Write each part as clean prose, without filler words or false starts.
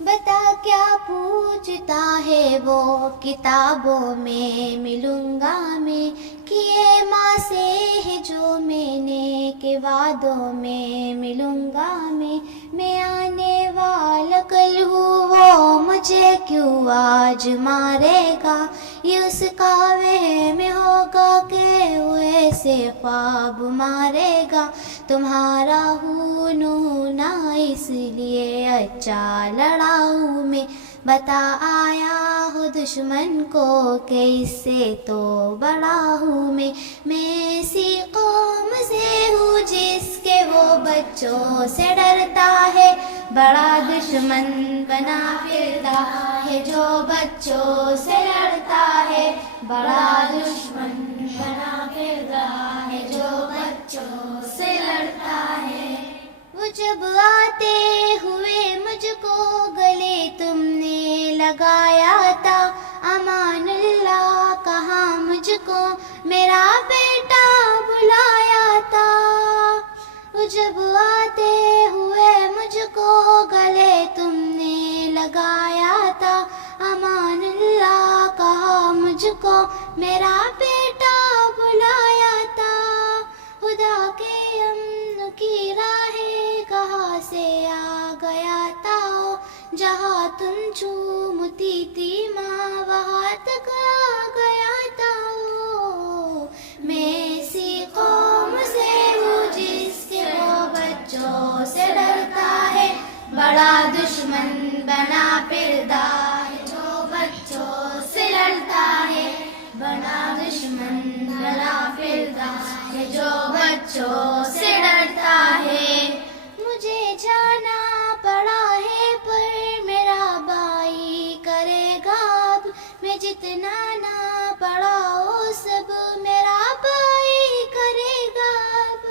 بتا کیا پوچھتا ہے وہ، کتابوں میں ملوں گا میں، کیے ماں سے ہے جو میں نے، کہ وعدوں میں ملوں گا میں آنے والا کل ہوں وہ مجھے کیوں آج مارے گا، یہ اس کا وہم ہوگا کہ ہوئے سے خواب مارے گا، تمہارا ہوں نہ اس لیے اچھا لڑا ہوں میں، بتا آیا ہوں دشمن کو کہ اس سے تو بڑا ہوں میں ایسی قوم سے ہوں جس کے وہ بچوں سے ڈرتا ہے، بڑا دشمن بنا پھرتا ہے جو بچوں سے لڑتا ہے، بڑا دشمن بنا پھرتا ہے جو بچوں سے لڑتا ہے۔ وہ جب آتے ہوئے مجھ کو گلے تم نے لگایا تھا، امان اللہ کہا مجھ کو میرا بیٹا بلایا تھا، وہ جب آتے ہوئے مجھ کو گلے تم نے لگایا تھا، امان اللہ کہا مجھ کو میرا بیٹا بلایا تھا، خدا کے امن کی راہیں کہاں سے آ گیا تھا، جہاں تم چومتی تھی ماں وہاں تک آ گیا تھا، میں ایسی قوم سے ہوں جس کے وہ بچوں سے ڈرتا ہے، بڑا دشمن بنا پھرتا ہے جو بچوں سے لڑتا ہے، بڑا دشمن بنا پھرتا ہے جو بچوں سے ڈرتا ہے، مجھے جانا پڑا ہے پر میرا بھائی کرے گا اب، میں جتنا نہ پڑا وہ سب میرا بھائی کرے گا اب،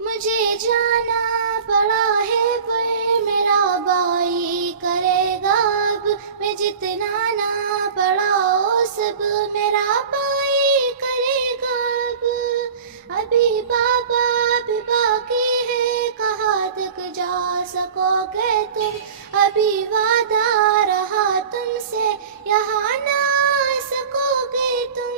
مجھے جانا پڑا ہے پر میرا بھائی کرے گا اب، میں جتنا نہ پڑا وہ سب میرا بھائی کرے گا اب، ابھی بابا بھی باقی ہے کہاں تک جا سکو گے تم، ابھی وعدہ رہا تم سے یہاں نہ آ سکو گے تم،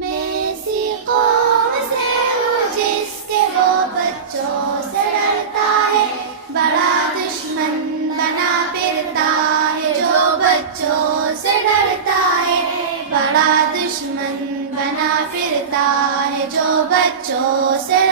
میں ایسی قوم سے ہوں جس کے وہ بچوں سے ڈرتا ہے، بڑا دشمن بنا پھرتا ہے جو بچوں سے ڈرتا ہے، بڑا دشمن بنا پھرتا ہے جو بچوں سے